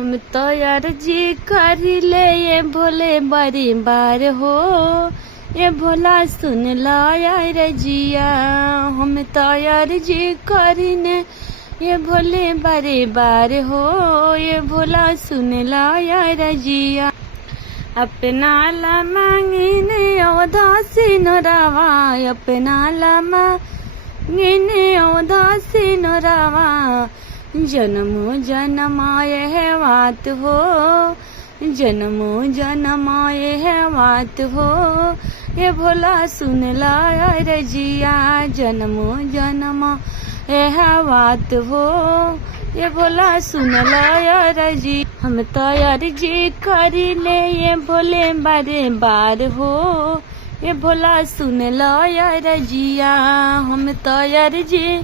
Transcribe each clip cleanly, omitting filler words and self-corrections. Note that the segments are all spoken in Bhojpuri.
हम तो यार जी कर ले ये भोले बारी बार हो, ये भोला सुन ला यार जिया। हम तो यार जी करीने ये भोले बारे बार हो, ये भोला सुन ला यार जिया। अपना ला मांगिने औदासी नरावा, अपना ला मांगिने औदासी नरावा। जन्मो जन्माए है बात हो, जन्मो जन्माए है बात हो, ये भोला सुन ला यार जिया। जन्मो जन्म है बात हो, ये भोला सुन ला यार जी। हम तो यार जी करी ले ये भोले बारे बार हो, ये भोला सुन ला यार जिया। हम तो यार जी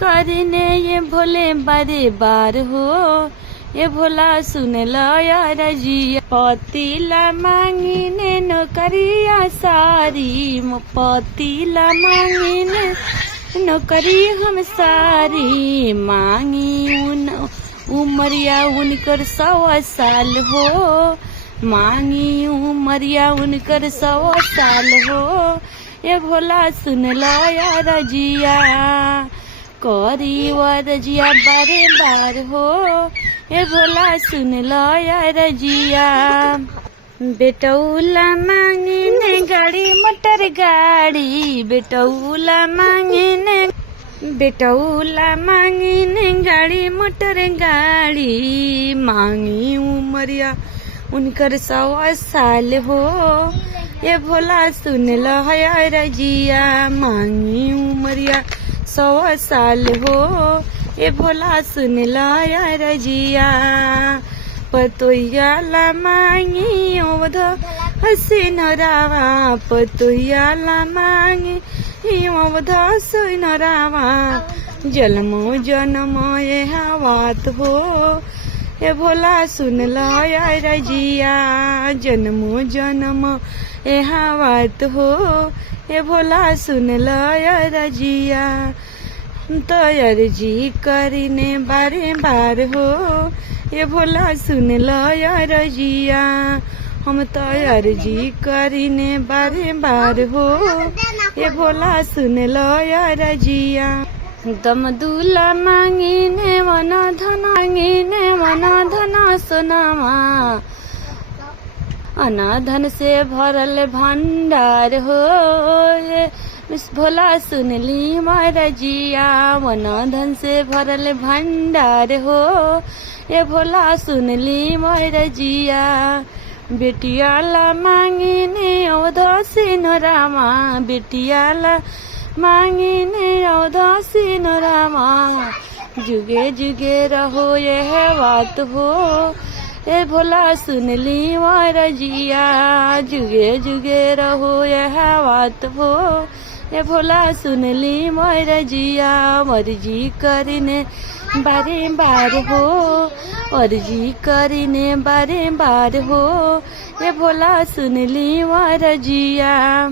करने ये भोले बारे बार हो, ये भोला सुन ला यार जिया। पतिला मांगिने नौकरिया सारी, पतिला मांगिने नौकरी हम सारी। मांगी उमरिया उनकर 100 साल हो, मांगी उमरिया उनकर 100 साल हो, ये भोला सुन ला यार जिया। करी वर जिया बारे बार हो, ये भोला सुन ला यार जिया। बेटौला मांगिने गाड़ी मोटर गाड़ी, बेटौला मांगिने, बेटौला मांगिने गाड़ी मोटर गाड़ी। मांगी उमरिया उनकर 100 साल हो, ये भोला सुन ला यार जिया। मांगी उमरिया 100 साल हो, ये भोला सुन ला यार जिया। पतोया ला मांगी ओध हसीन रावा, पतोया ला मांगी ओध हसीन रावा। जन्मो जन्म ये बात हो, ये भोला सुन ला यार जिया। जन्मो जन्म ये बात हो, ये भोला सुन ला यार जिया। तो यार जी करीने बारे बार हो, ये भोला सुन ला यार जिया। हम तो यार जी करीने बारे बार हो, ये भोला सुन ला यार जिया। दम दूला मांगिने वना धना, मांगिने वना धना सोनामा। अनाधन से भरल भंडार हो, ये भोला सुन ली मारा जिया। वनाधन से भरल भंडार हो, ये भोला सुन ली मारा जिया। बेटिया ला मांगिने औदासी नरामा, बेटिया ला मांगिने औदासी नरामा। जुगे जुगे रहो ये है बात हो, ये भोला सुन ली मारा जिया। जुगे जुगे रहो ये है बात हो, ये भोला सुन ली मारा जिया। मर्जी करने बारे बार हो, मर्जी करने बारे बार हो, ये भोला सुन ली मारा जिया।